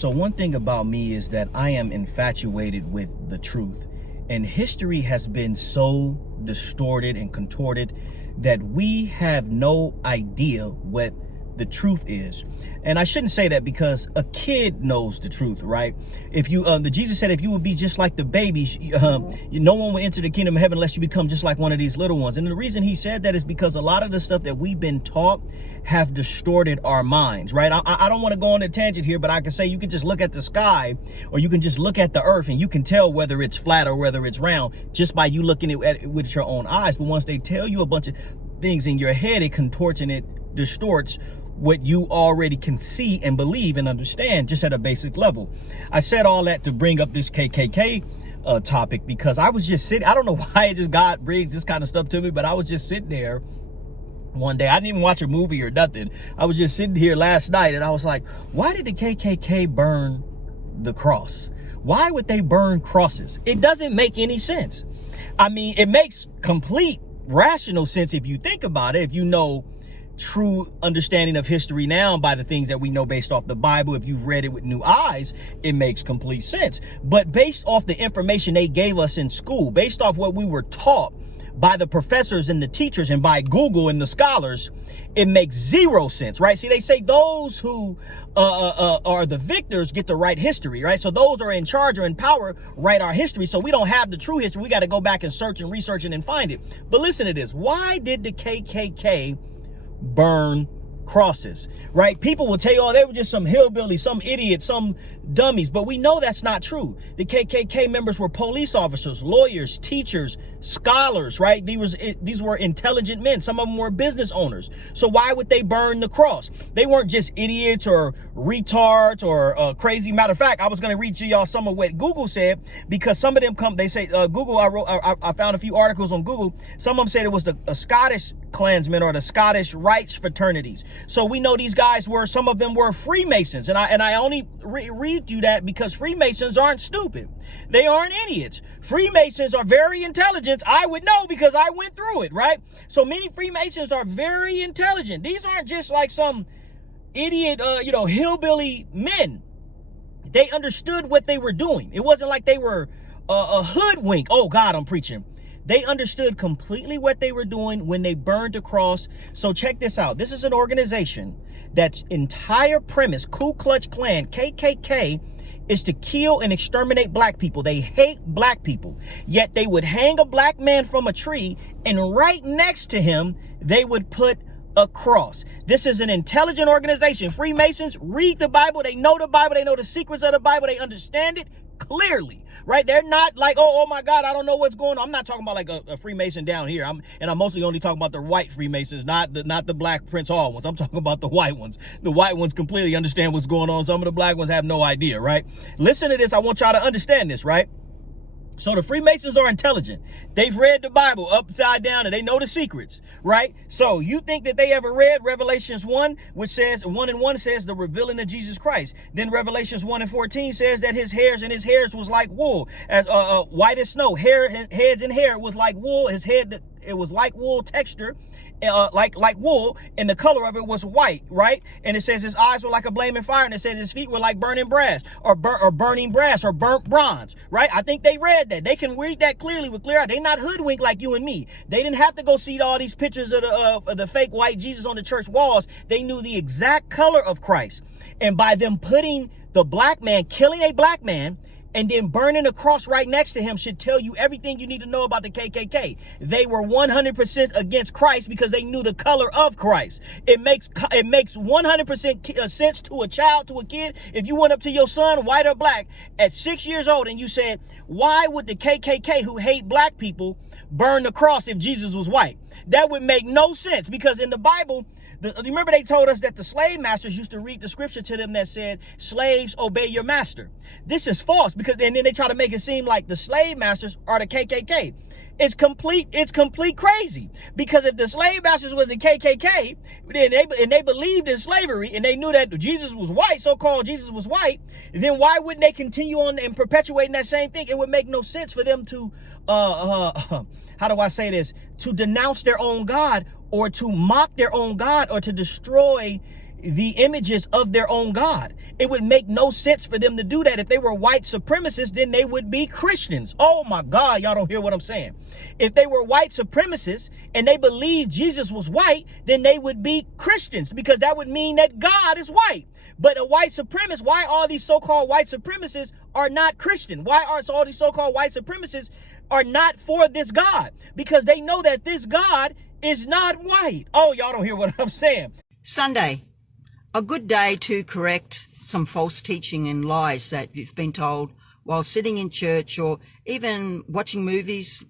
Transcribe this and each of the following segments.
So one thing about me is that I am infatuated with the truth, and history has been so distorted and contorted that we have no idea what the truth is. And I shouldn't say that, because a kid knows the truth, right? If you, Jesus said, if you would be just like the babies, no one will enter the kingdom of heaven unless you become just like one of these little ones. And the reason he said that is because a lot of the stuff that we've been taught have distorted our minds, right? I don't want to go on a tangent here, but I can say you can just look at the sky, or you can just look at the earth, and you can tell whether it's flat or whether it's round just by you looking at it with your own eyes. But once they tell you a bunch of things in your head, it contorts and it distorts what you already can see and believe and understand just at a basic level. I said all that to bring up this KKK topic, because I was just sitting, I don't know why it just God brings this kind of stuff to me, but I was just sitting there one day. I didn't even watch a movie or nothing. I was just sitting here last night, and I was like, why did the KKK burn the cross? Why would they burn crosses? It doesn't make any sense. I mean, it makes complete rational sense if you think about it, if you know true understanding of history now by the things that we know based off the Bible. If you've read it with new eyes, it makes complete sense. But based off the information they gave us in school, based off what we were taught by the professors and the teachers and by Google and the scholars, it makes zero sense, right? See, they say those who are the victors get to write history, right? So those who are in charge or in power write our history. So we don't have the true history. We got to go back and search and research it and find it. But listen to this. Why did the KKK burn crosses, right? People will tell you, oh, they were just some hillbillies, some idiots, some dummies, but we know that's not true. The KKK members were police officers, lawyers, teachers, scholars, right? These were intelligent men. Some of them were business owners. So why would they burn the cross? They weren't just idiots or retards or crazy. Matter of fact, I was going to read to y'all some of what Google said, because some of them they say, Google, I found a few articles on Google. Some of them said it was the Scottish Klansmen or the Scottish Rites fraternities. So we know these guys were, some of them were Freemasons. And I only read you that because Freemasons aren't stupid. They aren't idiots. Freemasons are very intelligent. I would know because I went through it, right? So many Freemasons are very intelligent. These aren't just like some idiot, hillbilly men. They understood what they were doing. It wasn't like they were a hoodwink. Oh God, I'm preaching. They understood completely what they were doing when they burned the cross. So check this out. This is an organization that's entire premise, Ku Klux Klan, KKK, is to kill and exterminate black people. They hate black people. Yet they would hang a black man from a tree, and right next to him, they would put a cross. This is an intelligent organization. Freemasons read the Bible. They know the Bible. They know the secrets of the Bible. They understand it clearly, right? They're not like, oh my God, I don't know what's going on. I'm not talking about like a Freemason down here. I'm mostly only talking about the white Freemasons, not the black Prince Hall ones. I'm talking about the white ones. The white ones completely understand what's going on. Some of the black ones have no idea, right? Listen to this. I want y'all to understand this, right? So the Freemasons are intelligent. They've read the Bible upside down and they know the secrets, right? So you think that they ever read Revelations 1, which says 1:1 says the revealing of Jesus Christ. Then Revelations 1:14 says that his hairs was like wool, as white as snow. Heads and hair was like wool. His head, it was like wool texture. Like wool, and the color of it was white, right? And it says his eyes were like a flaming fire, and it says his feet were like burning brass, or burning brass, or burnt bronze, right? I think they read that. They can read that clearly with clear eye. They're not hoodwinked like you and me. They didn't have to go see all these pictures of the fake white Jesus on the church walls. They knew the exact color of Christ. And by them putting the black man, killing a black man, and then burning a cross right next to him should tell you everything you need to know about the KKK. They were 100% against Christ because they knew the color of Christ. It makes 100% sense to a child, to a kid. If you went up to your son, white or black, at 6 years old, and you said, why would the KKK, who hate black people, burn the cross if Jesus was white? That would make no sense, because in the Bible, remember they told us that the slave masters used to read the scripture to them that said, slaves, obey your master. This is false, because and then they try to make it seem like the slave masters are the KKK. It's complete crazy, because if the slave masters was the KKK, and they believed in slavery, and they knew that Jesus was white, so-called Jesus was white, then why wouldn't they continue on and perpetuating that same thing? It would make no sense for them to, how do I say this, to denounce their own God, or to mock their own God, or to destroy the images of their own God. It would make no sense for them to do that. If they were white supremacists, then they would be Christians. Oh my God, y'all don't hear what I'm saying. If they were white supremacists and they believed Jesus was white, then they would be Christians, because that would mean that God is white. But a white supremacist, why all these so-called white supremacists are not Christian? Why are all these so-called white supremacists are not for this God? Because they know that this God is not white. Oh, y'all don't hear what I'm saying. Sunday, a good day to correct some false teaching and lies that you've been told while sitting in church or even watching movies,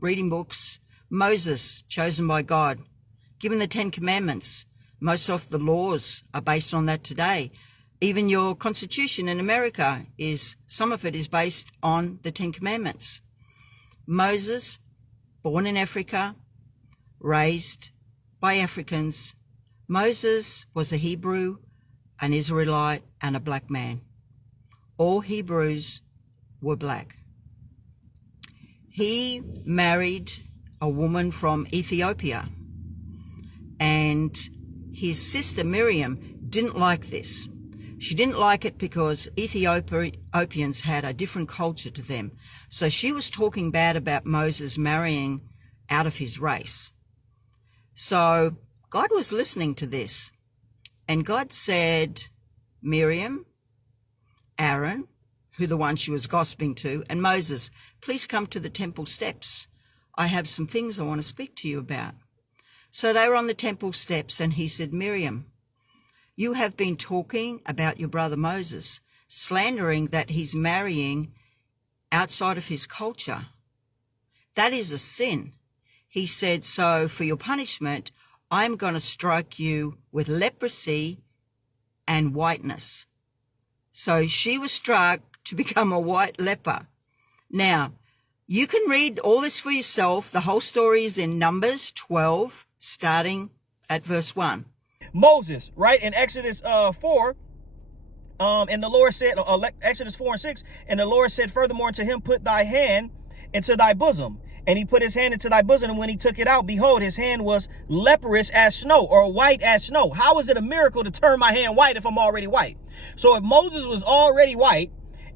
reading books. Moses, chosen by God, given the 10 Commandments. Most of the laws are based on that today. Even your Constitution in America some of it is based on the 10 Commandments. Moses, born in Africa, raised by Africans. Moses was a Hebrew, an Israelite, and a black man. All Hebrews were black. He married a woman from Ethiopia, and his sister Miriam didn't like this. She didn't like it because Ethiopians had a different culture to them. So she was talking bad about Moses marrying out of his race. So God was listening to this, and God said, Miriam, Aaron, who the one she was gossiping to, and Moses, please come to the temple steps. I have some things I want to speak to you about. So they were on the temple steps, and he said, Miriam, you have been talking about your brother Moses, slandering that he's marrying outside of his culture. That is a sin. He said, so for your punishment, I'm going to strike you with leprosy and whiteness. So she was struck to become a white leper. Now, you can read all this for yourself. The whole story is in Numbers 12, starting at verse 1. Moses, right, in Exodus 4, and the Lord said, Exodus 4 and 6, and the Lord said furthermore unto him, put thy hand into thy bosom. And he put his hand into thy bosom, and when he took it out, behold, his hand was leprous as snow, or white as snow. How is it a miracle to turn my hand white if I'm already white? So if Moses was already white,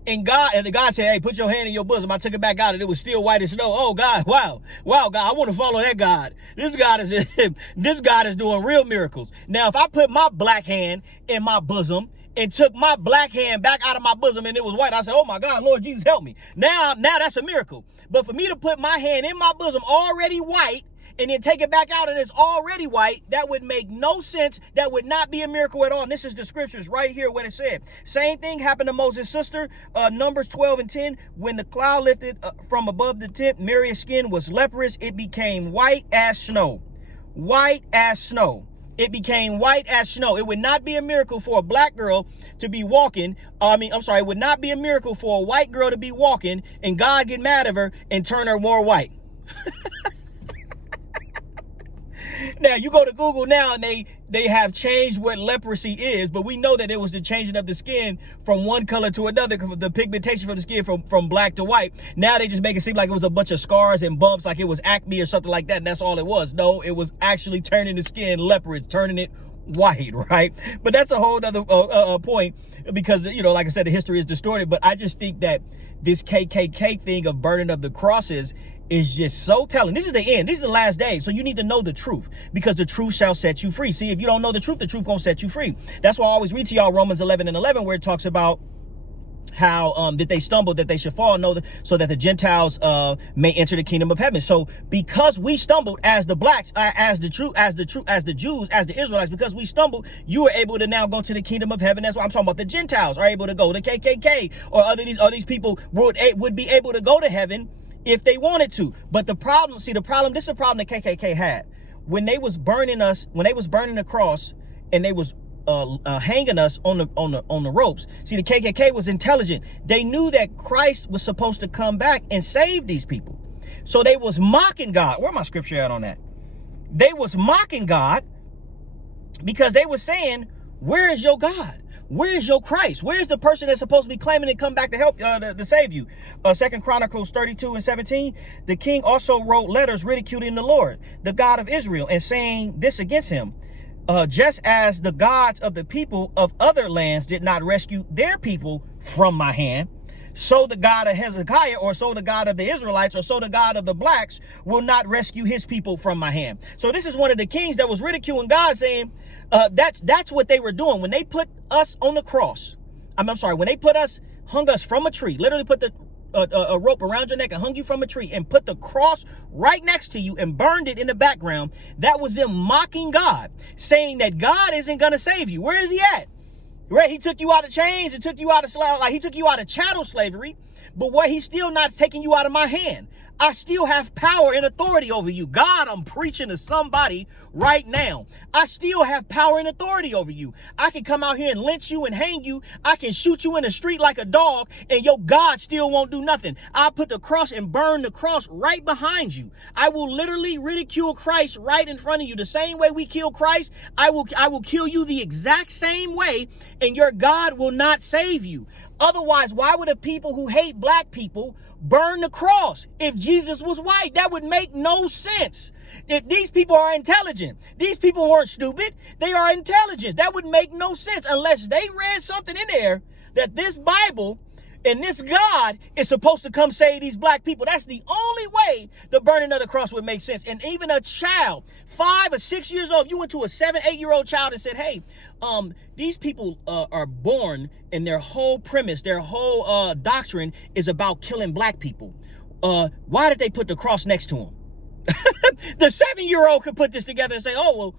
and God said, hey, put your hand in your bosom, I took it back out and it was still white as snow. Oh God, wow, God, I want to follow that God. This God is doing real miracles. Now, if I put my black hand in my bosom and took my black hand back out of my bosom and it was white, I said, oh my God, Lord Jesus, help me. Now that's a miracle. But for me to put my hand in my bosom already white and then take it back out and it's already white, that would make no sense. That would not be a miracle at all. And this is the scriptures right here, what it said. Same thing happened to Moses' sister, Numbers 12 and 10. When the cloud lifted from above the tent, Miriam's skin was leprous. It became white as snow. White as snow. It became white as snow. It would not be a miracle for a black girl to be walking. It would not be a miracle for a white girl to be walking and God get mad at her and turn her more white. Now, you go to Google now and they have changed what leprosy is, but we know that it was the changing of the skin from one color to another, the pigmentation from the skin from black to white. Now they just make it seem like it was a bunch of scars and bumps, like it was acne or something like that, and that's all it was. No, it was actually turning the skin leprous, turning it white, right? But that's a whole other point, because, like I said, the history is distorted. But I just think that this KKK thing of burning of the crosses is just so telling. This is the end. This is the last day. So you need to know the truth, because the truth shall set you free. See, if you don't know the truth won't set you free. That's why I always read to y'all Romans 11 and 11, where it talks about how that they stumbled, that they should fall, so that the Gentiles may enter the kingdom of heaven. So because we stumbled as the blacks, as the Jews, as the Israelites, because we stumbled, you are able to now go to the kingdom of heaven. That's why I'm talking about the Gentiles are able to go. The KKK or these people would be able to go to heaven if they wanted to. But this is the problem the KKK had. When they was burning the cross and they was hanging us on the ropes. See, the KKK was intelligent. They knew that Christ was supposed to come back and save these people. So they was mocking God. Where my scripture at on that? They was mocking God because they were saying, where is your God? Where is your Christ? Where is the person that's supposed to be claiming to come back to help to save you? 2 Chronicles 32 and 17. The king also wrote letters ridiculing the Lord, the God of Israel, and saying this against him. just as the gods of the people of other lands did not rescue their people from my hand, so the God of Hezekiah, or so the God of the Israelites, or so the God of the blacks will not rescue his people from my hand. So this is one of the kings that was ridiculing God, saying that's what they were doing when they put us on the cross. I'm sorry, when they hung us from a tree, literally put a rope around your neck and hung you from a tree and put the cross right next to you and burned it in the background. That was them mocking God, saying that God isn't going to save you. Where is he at? Right? He took you out of chains and took you out of he took you out of chattel slavery, but what, he's still not taking you out of my hand. I still have power and authority over you. God, I'm preaching to somebody right now. I still have power and authority over you. I can come out here and lynch you and hang you. I can shoot you in the street like a dog, and your God still won't do nothing. I'll put the cross and burn the cross right behind you. I will literally ridicule Christ right in front of you. The same way we kill Christ, I will kill you the exact same way, and your God will not save you. Otherwise, why would the people who hate black people burn the cross if Jesus was white? That would make no sense. If these people are intelligent, these people weren't stupid, they are intelligent. That would make no sense unless they read something in there that this Bible and this God is supposed to come save these black people. That's the only way the burning of the cross would make sense. And even a child, 5 or 6 years old, if you went to a 7, 8-year-old child and said, hey, these people are born and their whole premise, their whole doctrine is about killing black people. Why did they put the cross next to them? The 7-year-old could put this together and say, oh, well,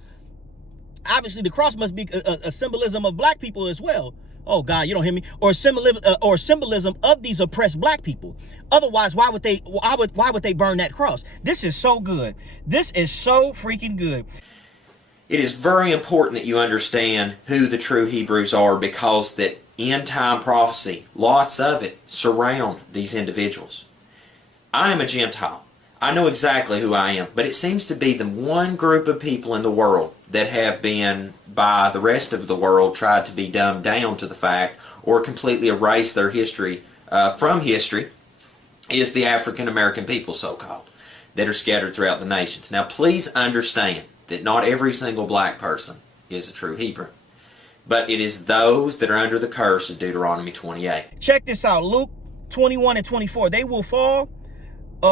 obviously the cross must be a symbolism of black people as well. Oh God, you don't hear me? Or symbolism of these oppressed black people. Otherwise, why would they burn that cross? This is so good. This is so freaking good. It is very important that you understand who the true Hebrews are, because that end time prophecy, lots of it, surround these individuals. I am a Gentile. I know exactly who I am, but it seems to be the one group of people in the world that have been, by the rest of the world, tried to be dumbed down to the fact or completely erase their history from history, is the African American people, so-called, that are scattered throughout the nations. Now, please understand that not every single black person is a true Hebrew, but it is those that are under the curse of Deuteronomy 28. Check this out, Luke 21 and 24. They will fall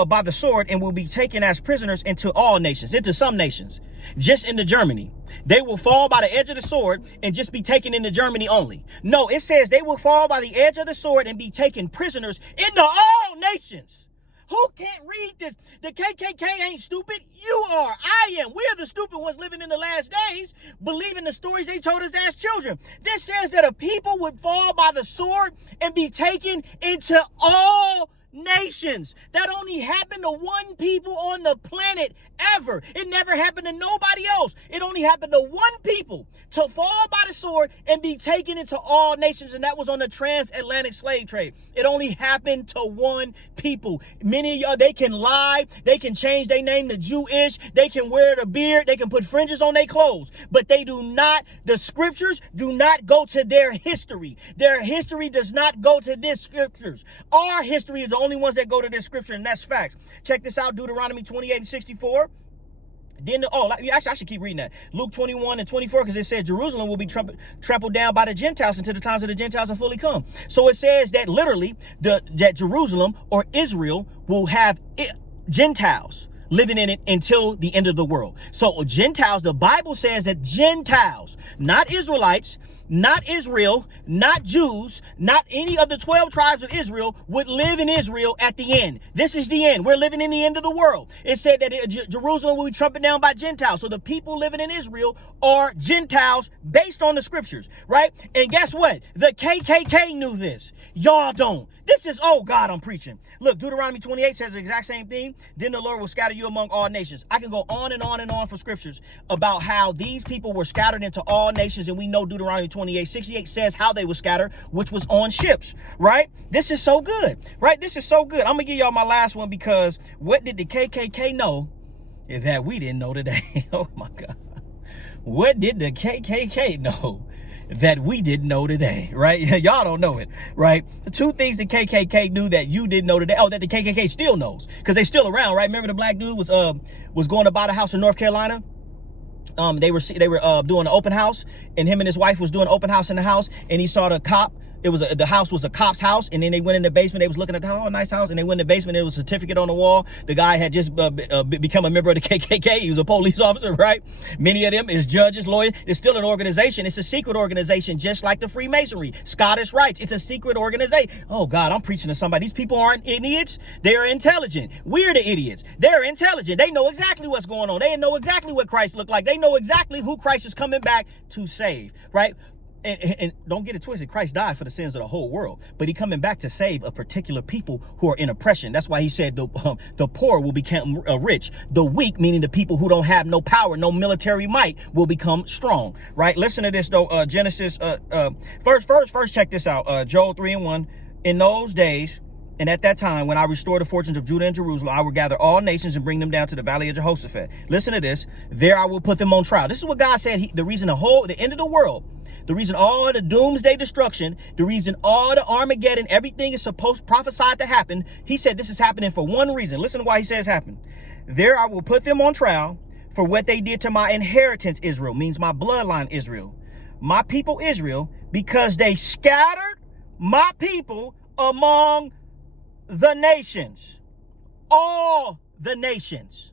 by the sword and will be taken as prisoners into all nations, into some nations, just into Germany. They will fall by the edge of the sword and just be taken into Germany only. No, it says they will fall by the edge of the sword and be taken prisoners into all nations. Who can't read this? The KKK ain't stupid. You are. I am. We're the stupid ones living in the last days, believing the stories they told us as children. This says that a people would fall by the sword and be taken into all nations. That only happened to one people on the planet ever. It never happened to nobody else. It only happened to one people to fall by the sword and be taken into all nations, and that was on the transatlantic slave trade. It only happened to one people. Many of y'all, they can lie, they can change their name to Jewish, they can wear the beard, they can put fringes on their clothes, but they do not, the scriptures do not go to their history. Their history does not go to this scriptures. Our history is the only ones that go to this scripture, and that's facts. Check this out, Deuteronomy 28 and 64. Then, actually, I should keep reading that. Luke 21 and 24, because it says Jerusalem will be trampled down by the Gentiles until the times of the Gentiles are fully come. So it says that literally that Jerusalem or Israel will have Gentiles living in it until the end of the world. So Gentiles, the Bible says that Gentiles, not Israelites, not Israel, not Jews, not any of the 12 tribes of Israel would live in Israel at the end. This is the end. We're living in the end of the world. It said that Jerusalem will be trampled down by Gentiles. So the people living in Israel are Gentiles based on the scriptures, right? And guess what? The KKK knew this. Y'all don't. This is, oh God, I'm preaching. Look, Deuteronomy 28 says the exact same thing. Then the Lord will scatter you among all nations. I can go on and on and on for scriptures about how these people were scattered into all nations. And we know Deuteronomy 28:68 says how they were scattered, which was on ships, right? This is so good, right? This is so good. I'm going to give y'all my last one, because what did the KKK know that we didn't know today? Oh my God. What did the KKK know that we didn't know today, right? Y'all don't know it, right? The two things the KKK knew that you didn't know today. Oh, that the KKK still knows, because they still around, right? Remember the black dude was going to buy the house in North Carolina? They were doing an open house, and him and his wife was doing an open house in the house, and he saw the cop. The house was a cop's house, and then they went in the basement. They was looking at the nice house, and they went in the basement. There was a certificate on the wall. The guy had just become a member of the KKK. He was a police officer, right? Many of them is judges, lawyers. It's still an organization. It's a secret organization, just like the Freemasonry, Scottish Rites. It's a secret organization. Oh God, I'm preaching to somebody. These people aren't idiots. They're intelligent. We're the idiots. They're intelligent. They know exactly what's going on. They know exactly what Christ looked like. They know exactly who Christ is coming back to save, right? And don't get it twisted. Christ died for the sins of the whole world, but he coming back to save a particular people who are in oppression. That's why he said the poor will become rich. The weak, meaning the people who don't have no power, no military might, will become strong. Right? Listen to this though. Genesis. First, check this out. Joel 3:1. In those days, and at that time, when I restore the fortunes of Judah and Jerusalem, I will gather all nations and bring them down to the valley of Jehoshaphat. Listen to this. There I will put them on trial. This is what God said. The reason the end of the world. The reason all the doomsday destruction, the reason all the Armageddon, everything is prophesied to happen, he said this is happening for one reason. Listen to why he says happen. There I will put them on trial for what they did to my inheritance Israel, means my bloodline Israel, my people Israel, because they scattered my people among the nations, all the nations.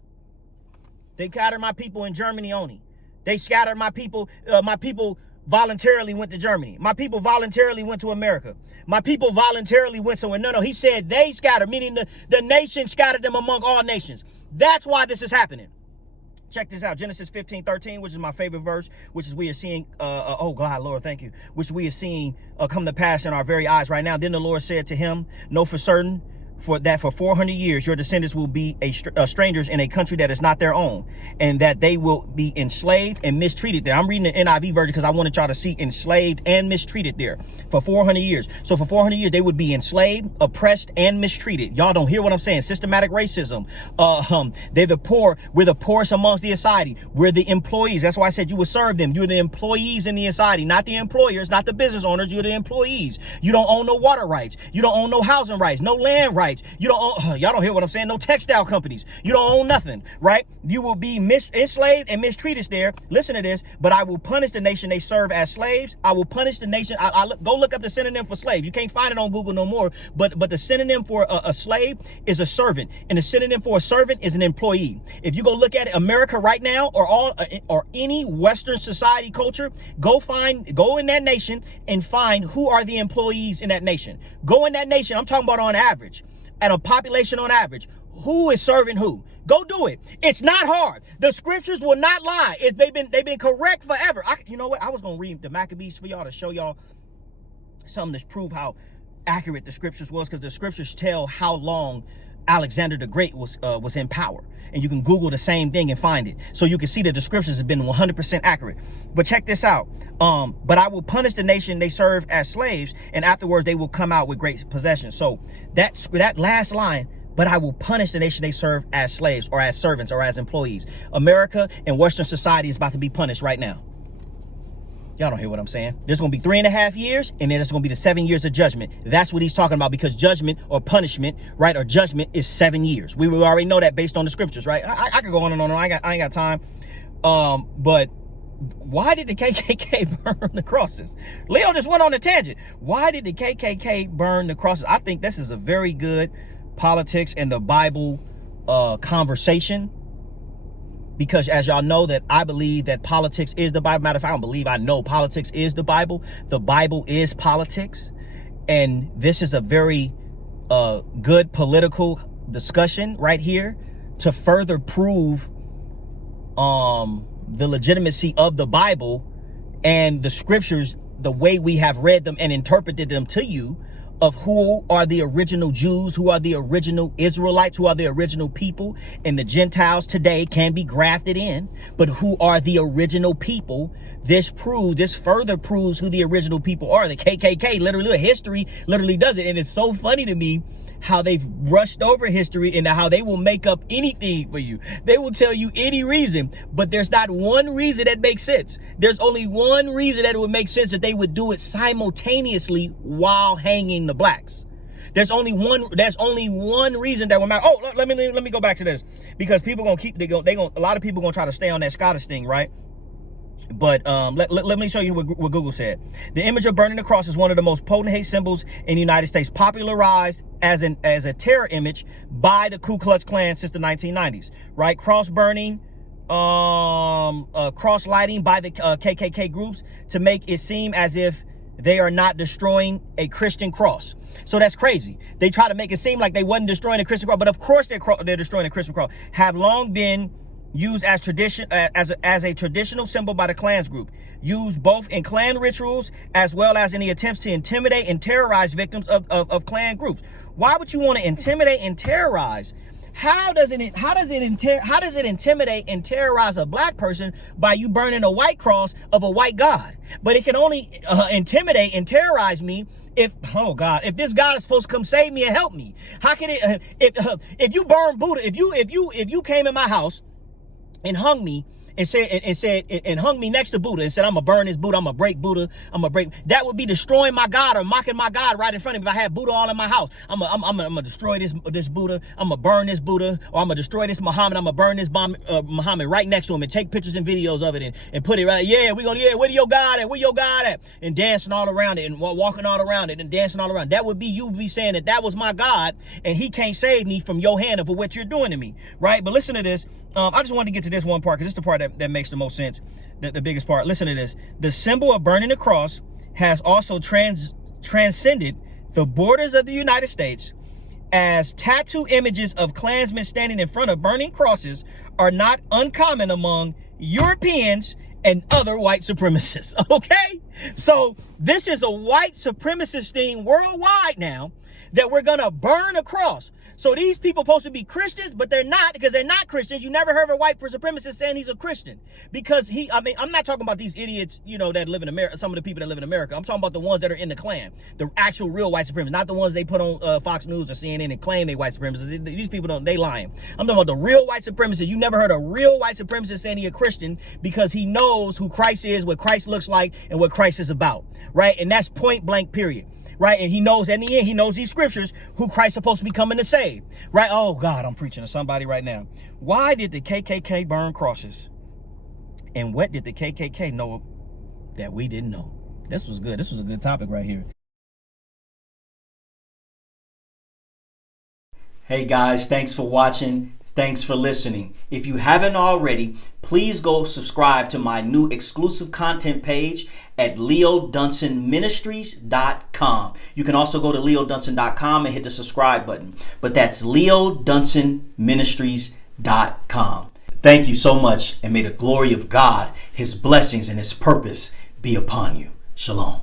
They scattered my people in Germany only. They scattered my people voluntarily went to Germany. My people voluntarily went to America. My people voluntarily went somewhere. No, he said they scattered, meaning the nation scattered them among all nations. That's why this is happening. Check this out. Genesis 15:13, which is my favorite verse, which is we are seeing, oh God, Lord, thank you, which we are seeing come to pass in our very eyes right now. Then the Lord said to him, know for certain for 400 years your descendants will be strangers in a country that is not their own, and that they will be enslaved and mistreated there. I'm reading the NIV version because I wanted y'all to see enslaved and mistreated there for 400 years. So for 400 years, they would be enslaved, oppressed, and mistreated. Y'all don't hear what I'm saying. Systematic racism. They're the poor. We're the poorest amongst the society. We're the employees. That's why I said you would serve them. You're the employees in the society, not the employers, not the business owners. You're the employees. You don't own no water rights. You don't own no housing rights, no land rights. You don't own, y'all don't hear what I'm saying, no textile companies. You don't own nothing, right? You will be enslaved and mistreated there. Listen to this. But I will punish the nation they serve as slaves. I will punish the nation. Go look up the synonym for slave. You can't find it on Google no more. But the synonym for a slave is a servant, and the synonym for a servant is an employee. If you go look at it, America right now, or any Western society culture, go in that nation and find who are the employees in that nation. Go in that nation. I'm talking about on average. At a population on average, who is serving who? Go do it. It's not hard. The scriptures will not lie. They've been correct forever. You know what? I was gonna read the Maccabees for y'all to show y'all something to prove how accurate the scriptures was, because the scriptures tell how long Alexander the Great was in power, and you can Google the same thing and find it, so you can see that the scriptures have been 100% accurate. But check this out. But I will punish the nation they serve as slaves, and afterwards they will come out with great possessions. So that last line, but I will punish the nation they serve as slaves or as servants or as employees. America and Western society is about to be punished right now. Y'all don't hear what I'm saying. There's going to be 3.5 years, and then there's going to be the 7 years of judgment. That's what he's talking about, because judgment or punishment, right, or judgment is 7 years. We already know that based on the scriptures, right? I could go on and on. I ain't got time. But why did the KKK burn the crosses? Leo just went on a tangent. Why did the KKK burn the crosses? I think this is a very good politics and the Bible conversation, because as y'all know that I believe that politics is the Bible. Matter of fact, I know politics is the Bible. The Bible is politics. And this is a very good political discussion right here to further prove the legitimacy of the Bible and the scriptures, the way we have read them and interpreted them to you, of who are the original Jews, who are the original Israelites, who are the original people, and the Gentiles today can be grafted in, but who are the original people. This further proves who the original people are. The KKK, literally, history literally does it. And it's so funny to me how they've rushed over history and how they will make up anything for you. They will tell you any reason, but there's not one reason that makes sense. There's only one reason that it would make sense, that they would do it simultaneously while hanging the blacks. There's only one reason that would matter. Oh, let me go back to this, because people gonna a lot of people gonna try to stay on that Scottish thing, right? But let me show you what Google said. The image of burning the cross is one of the most potent hate symbols in the United States, popularized as a terror image by the Ku Klux Klan since the 1990s. Right? Cross burning, cross lighting by the KKK groups to make it seem as if they are not destroying a Christian cross. So that's crazy. They try to make it seem like they wasn't destroying a Christian cross, but of course they're destroying a Christian cross. Have long been used as a traditional symbol by the Klans group, used both in Klan rituals as well as in the attempts to intimidate and terrorize victims of Klan groups. Why would you want to intimidate and terrorize? How does it intimidate and terrorize a black person by you burning a white cross of a white God? But it can only intimidate and terrorize me if, oh God, if this God is supposed to come save me and help me. How can it? If you burn Buddha, if you came in my house and hung me and hung me next to Buddha and said, I'm gonna burn this Buddha, I'm gonna break Buddha, that would be destroying my God or mocking my God right in front of me. If I had Buddha all in my house, I'm gonna destroy this Buddha, I'm gonna burn this Buddha, or I'm gonna destroy this Muhammad, I'm gonna burn this Muhammad right next to him and take pictures and videos of it and put it right, where your God at, where your God at, and dancing all around it and walking all around it and dancing all around. That would be you be saying that was my God and he can't save me from your hand of what you're doing to me, right? But listen to this. I just wanted to get to this one part because this is the part that makes the most sense, the biggest part. Listen to this. The symbol of burning the cross has also transcended the borders of the United States, as tattoo images of Klansmen standing in front of burning crosses are not uncommon among Europeans and other white supremacists. Okay? So this is a white supremacist thing worldwide now, that we're going to burn a cross. So these people supposed to be Christians, but they're not, because they're not Christians. You never heard of a white supremacist saying he's a Christian, because I'm not talking about these idiots, that live in America, some of the people that live in America. I'm talking about the ones that are in the Klan, the actual real white supremacists, not the ones they put on Fox News or CNN and claim they white supremacists. These people they lying. I'm talking about the real white supremacists. You never heard a real white supremacist saying he's a Christian, because he knows who Christ is, what Christ looks like, and what Christ is about, right? And that's point blank, period. Right? And he knows, in the end, he knows these scriptures, who Christ's supposed to be coming to save. Right? Oh, God, I'm preaching to somebody right now. Why did the KKK burn crosses? And what did the KKK know that we didn't know? This was good. This was a good topic right here. Hey, guys, thanks for watching. Thanks for listening. If you haven't already, please go subscribe to my new exclusive content page at leodunsonministries.com. You can also go to leodunson.com and hit the subscribe button. But that's leodunsonministries.com. Thank you so much, and may the glory of God, his blessings, and his purpose be upon you. Shalom.